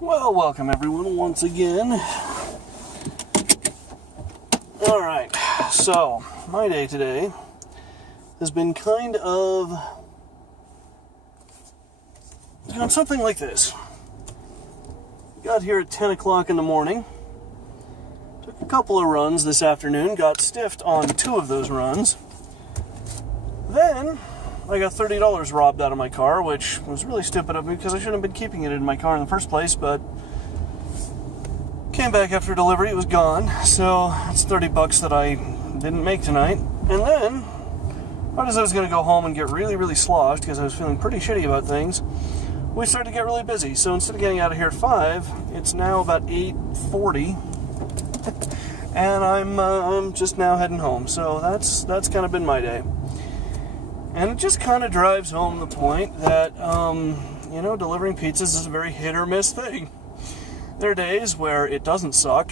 Well, welcome everyone once again. Alright, so my day today has been kind of something like this. Got here at 10 o'clock in the morning, took a couple of runs this afternoon, got stiffed on 2 of those runs. Then I got $30 robbed out of my car, which was really stupid of me because I shouldn't have been keeping it in my car in the first place, but came back after delivery, it was gone, so it's $30 that I didn't make tonight. And then, right as I was going to go home and get really, really sloshed because I was feeling pretty shitty about things, we started to get really busy. So instead of getting out of here at 5, it's now about 8:40, and I'm just now heading home. So that's kind of been my day. And it just kind of drives home the point that, delivering pizzas is a very hit or miss thing. There are days where it doesn't suck,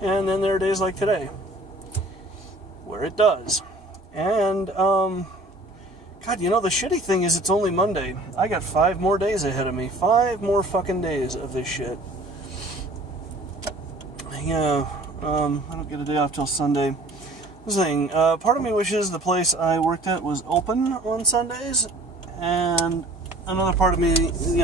and then there are days like today where it does. And, God, the shitty thing is it's only Monday. I got 5 more days ahead of me. 5 more fucking days of this shit. Yeah, I don't get a day off till Sunday. Thing, part of me wishes the place I worked at was open on Sundays, and another part of me,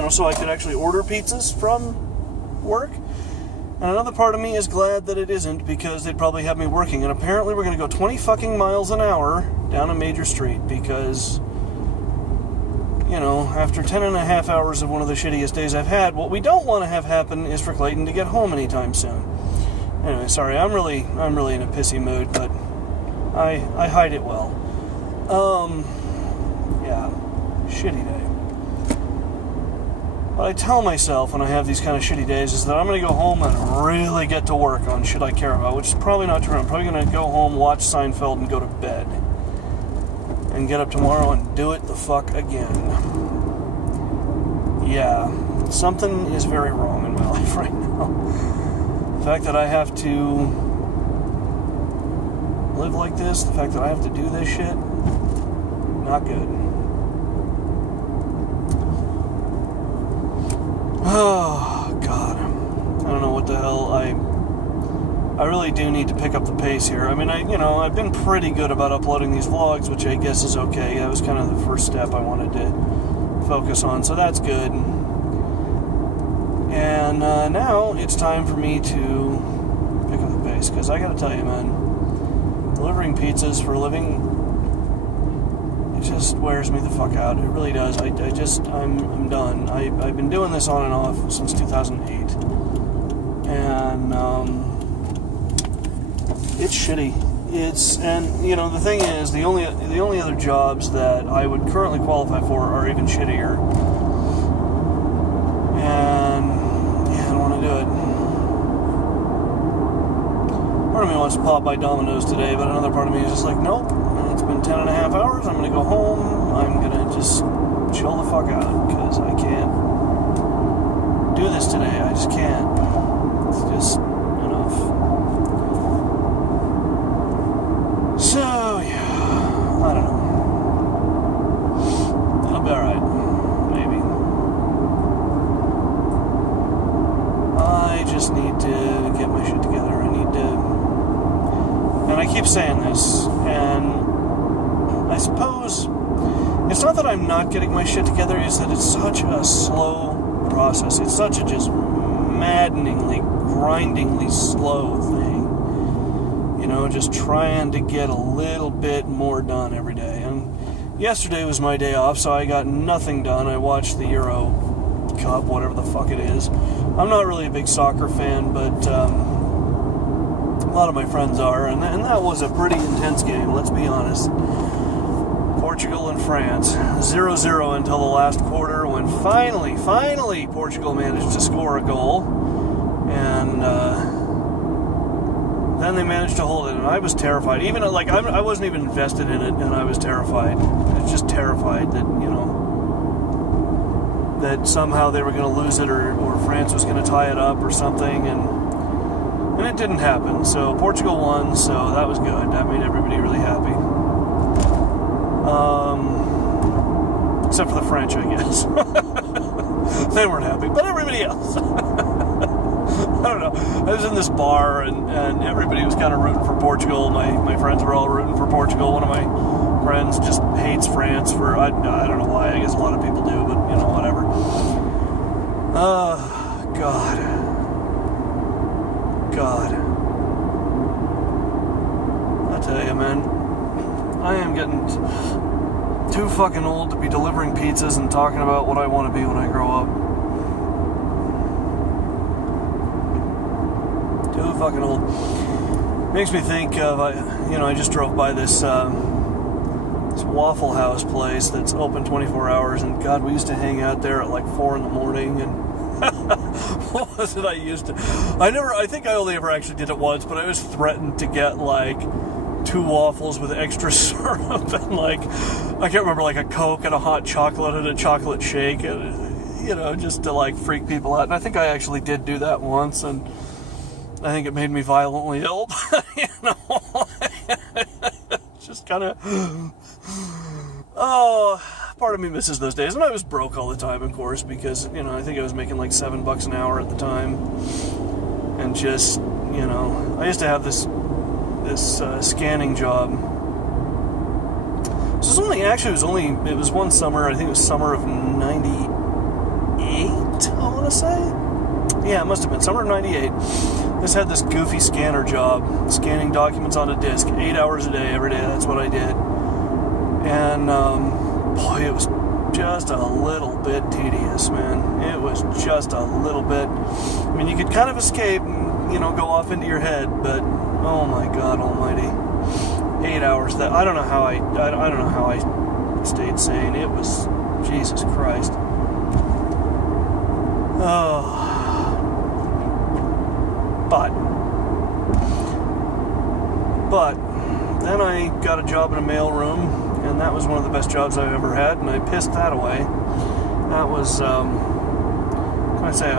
so I could actually order pizzas from work, and another part of me is glad that it isn't, because they'd probably have me working, and apparently we're going to go 20 fucking miles an hour down a major street, because, after 10 and a half hours of one of the shittiest days I've had, what we don't want to have happen is for Clayton to get home anytime soon. Anyway, sorry, I'm really in a pissy mood, but I hide it well. Shitty day. What I tell myself when I have these kind of shitty days is that I'm going to go home and really get to work on shit I care about, which is probably not true. I'm probably going to go home, watch Seinfeld, and go to bed. And get up tomorrow and do it the fuck again. Yeah, something is very wrong in my life right now. The fact that I have to live like this, the fact that I have to do this shit, not good. Oh, God. I don't know what the hell. I really do need to pick up the pace here. I mean, I've been pretty good about uploading these vlogs, which I guess is okay. That was kind of the first step I wanted to focus on, so that's good. And now it's time for me to pick up the pace, because I gotta tell you, man, delivering pizzas for a living, it just wears me the fuck out. It really does. I'm done. I've been doing this on and off since 2008. And, it's shitty. The thing is, the only other jobs that I would currently qualify for are even shittier. And, I don't want to do it. Part of me wants to pop by Domino's today, but another part of me is just like, nope, it's been 10 and a half hours, I'm going to go home, I'm going to just chill the fuck out, because I can't do this today, I just can't. It's just enough. So, yeah, I don't know. It'll be alright, maybe. I just need to get my shit together. And I keep saying this, and I suppose it's not that I'm not getting my shit together, it's that it's such a slow process. It's such a just maddeningly, grindingly slow thing. Just trying to get a little bit more done every day. And yesterday was my day off, so I got nothing done. I watched the Euro Cup, whatever the fuck it is. I'm not really a big soccer fan, but a lot of my friends are, and that was a pretty intense game, let's be honest. Portugal and France, 0-0 until the last quarter, when finally Portugal managed to score a goal, and then they managed to hold it, and I was terrified. Even, I wasn't even invested in it, and I was terrified. I was just terrified that, that somehow they were going to lose it, or France was going to tie it up or something, and it didn't happen. So Portugal won, so that was good. That made everybody really happy. Except for the French, I guess. They weren't happy, but everybody else. don't know. I was in this bar and everybody was kind of rooting for Portugal. My friends were all rooting for Portugal. One of my friends just hates France for, I don't know why. I guess a lot of people do, but whatever. God. I tell you, man, I am getting too fucking old to be delivering pizzas and talking about what I want to be when I grow up. Too fucking old. Makes me think of, I just drove by this Waffle House place that's open 24 hours, and God, we used to hang out there at like 4 in the morning, and what was it I used to... I think I only ever actually did it once, but I was threatened to get like 2 waffles with extra syrup and like, I can't remember, like a Coke and a hot chocolate and a chocolate shake, and just to like freak people out. And I think I actually did do that once, and I think it made me violently ill. Just kind of, part of me misses those days. And I was broke all the time, of course, because, I think I was making like $7 an hour at the time. And just, I used to have this scanning job. It was one summer, I think it was summer of 98, I want to say. Yeah, it must have been summer of 98. This had this goofy scanner job, scanning documents on a disc, 8 hours a day, every day. That's what I did. And, boy, it was just a little bit tedious, man. It was just a little bit. I mean, you could kind of escape and, go off into your head, but, oh my God almighty. 8 hours. I don't know how I stayed sane. It was, Jesus Christ. Oh. But then I got a job in a mailroom, and that was one of the best jobs I've ever had, and I pissed that away. That was, I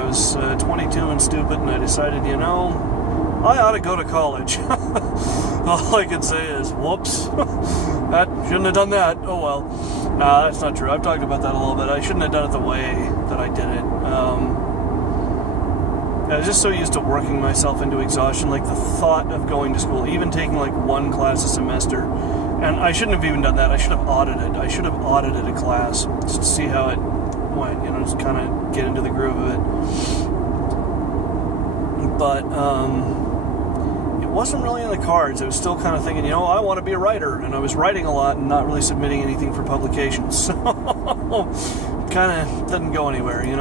was 22 and stupid, and I decided, I ought to go to college. All I can say is, whoops, that shouldn't have done that. Oh well. Nah, that's not true. I've talked about that a little bit. I shouldn't have done it the way that I did it. I was just so used to working myself into exhaustion, like the thought of going to school, even taking like one class a semester. And I shouldn't have even done that. I should have audited. I should have audited a class just to see how it went, just kind of get into the groove of it. But it wasn't really in the cards. I was still kind of thinking, I want to be a writer. And I was writing a lot and not really submitting anything for publications. So it kind of doesn't go anywhere, and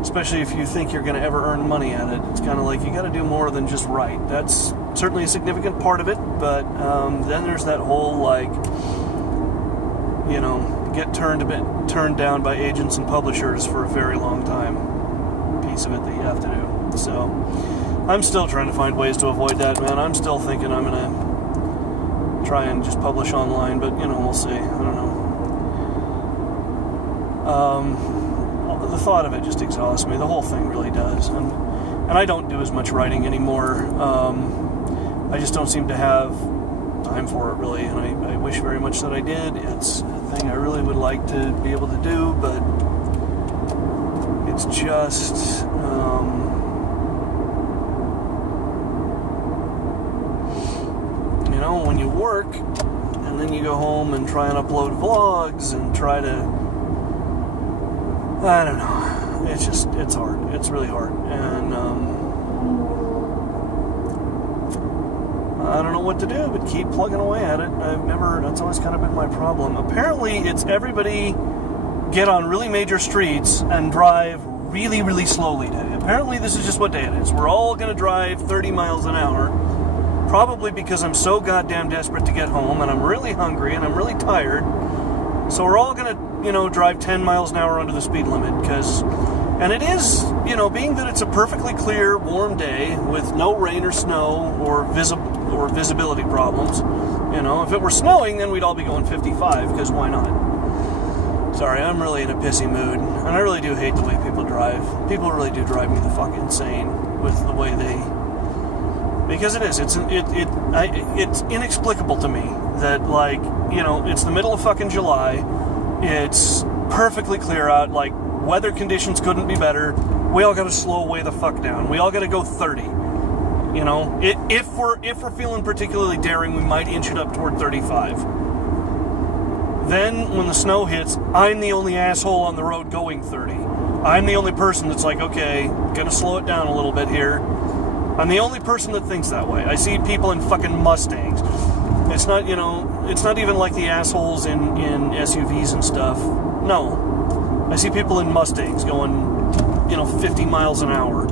especially if you think you're going to ever earn money at it. It's kind of like you got to do more than just write. That's certainly a significant part of it, but then there's that whole get turned down by agents and publishers for a very long time piece of it that you have to do. So I'm still trying to find ways to avoid that, man. I'm still thinking I'm going to try and just publish online, but we'll see. I don't know. The thought of it just exhausts me. The whole thing really does. And I don't do as much writing anymore. I just don't seem to have time for it, really. And I wish very much that I did. It's a thing I really would like to be able to do, but it's just... when you work, and then you go home and try and upload vlogs and try to... I don't know. It's hard. It's really hard. And I don't know what to do, but keep plugging away at it. That's always kind of been my problem. Apparently, it's everybody get on really major streets and drive really, really slowly day. Apparently, this is just what day it is. We're all going to drive 30 miles an hour, probably because I'm so goddamn desperate to get home, and I'm really hungry, and I'm really tired. So we're all going to, drive 10 miles an hour under the speed limit, and it is, being that it's a perfectly clear, warm day with no rain or snow or visibility problems, if it were snowing, then we'd all be going 55, because why not? Sorry, I'm really in a pissy mood, and I really do hate the way people drive. People really do drive me the fuck insane with the way they... Because it is. It's inexplicable to me that, it's the middle of fucking July. It's perfectly clear out, Weather conditions couldn't be better. We all got to slow way the fuck down. We all got to go 30. You know, if we're feeling particularly daring, we might inch it up toward 35. Then, when the snow hits, I'm the only asshole on the road going 30. I'm the only person that's like, okay, gonna slow it down a little bit here. I'm the only person that thinks that way. I see people in fucking Mustangs. It's not, you know, it's not even like the assholes in SUVs and stuff. No. I see people in Mustangs going, you know, 50 miles an hour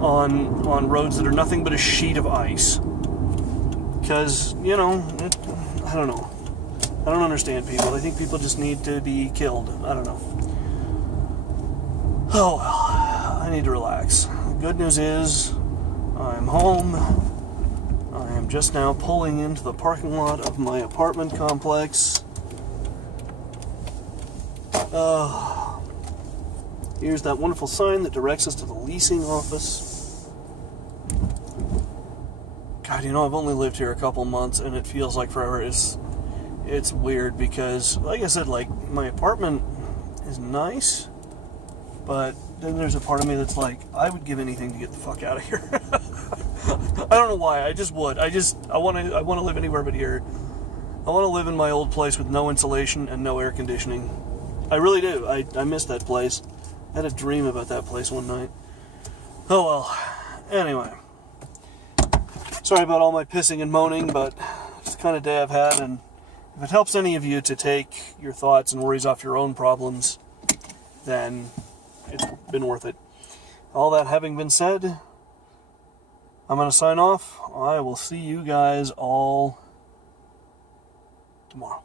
on roads that are nothing but a sheet of ice. Because, you know, I don't know. I don't understand people. I think people just need to be killed. I don't know. Oh, well. I need to relax. The good news is, I'm home. I am just now pulling into the parking lot of my apartment complex. Here's that wonderful sign that directs us to the leasing office. God, you know, I've only lived here a couple months, and it feels like forever. It's weird because, like I said, like, my apartment is nice, but then there's a part of me that's like, I would give anything to get the fuck out of here. I don't know why. I just would. I want to live anywhere but here. I want to live in my old place with no insulation and no air conditioning. I really do. I miss that place. I had a dream about that place one night. Oh well. Anyway. Sorry about all my pissing and moaning, but it's the kind of day I've had, and if it helps any of you to take your thoughts and worries off your own problems, then it's been worth it. All that having been said, I'm going to sign off. I will see you guys all tomorrow.